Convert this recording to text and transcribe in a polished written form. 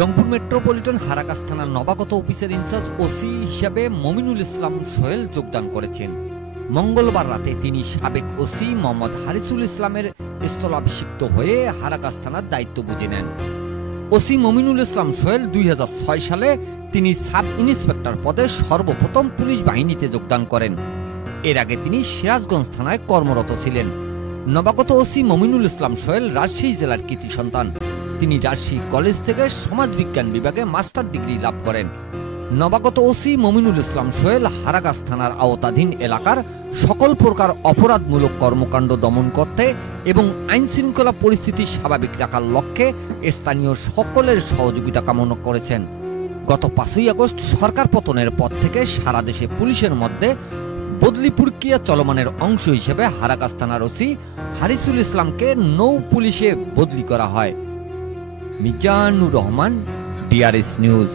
Rangpur metropolitan হারাকাস থানার নবাগত officer in charge OC হিসাবে মমিনুল ইসলাম সোহেল যোগদান করেছেন। মঙ্গলবার রাতে তিনি সাবেক ওসি মোহাম্মদ হারিসুল ইসলামের স্থলাভিষিক্ত হয়ে হারাকাস থানার দায়িত্ব বুঝে নেন। ওসি মমিনুল ইসলাম সোহেল 2006 সালে তিনি সাব ইন্সপেক্টর পদে সর্বপ্রথম পুলিশ বাহিনীতে যোগদান করেন। এর আগে তিনি সিরাজগঞ্জ থানায় কর্মরত ছিলেন। নবাগত ওসি মমিনুল ইসলাম সোহেল রাজশাহী জেলার কৃতি সন্তান। তিনি রাজশাহী কলেজ থেকে সমাজবিজ্ঞান বিভাগে মাস্টার ডিগ্রি লাভ করেন। নবাগত ওসি মমিনুল ইসলাম সোহেল হারাকাস থানার আওতাধীন এলাকার সকল প্রকার অপরাধমূলক কর্মকাণ্ড দমন করতে এবং আইন শৃঙ্খলা পরিস্থিতি স্বাভাবিক রাখার লক্ষ্যে স্থানীয় সকলের সহযোগিতা কামনা করেছেন। গত 5ই আগস্ট সরকার পতনের পর থেকে সারা দেশে পুলিশের মধ্যে বদলি প্রক্রিয়া চলমানের অংশ হিসেবে হারাকাস থানার ওসি হারিসুল ইসলামকে নৌ পুলিশে বদলি করা হয়। Mizanur Rahman, DRS news.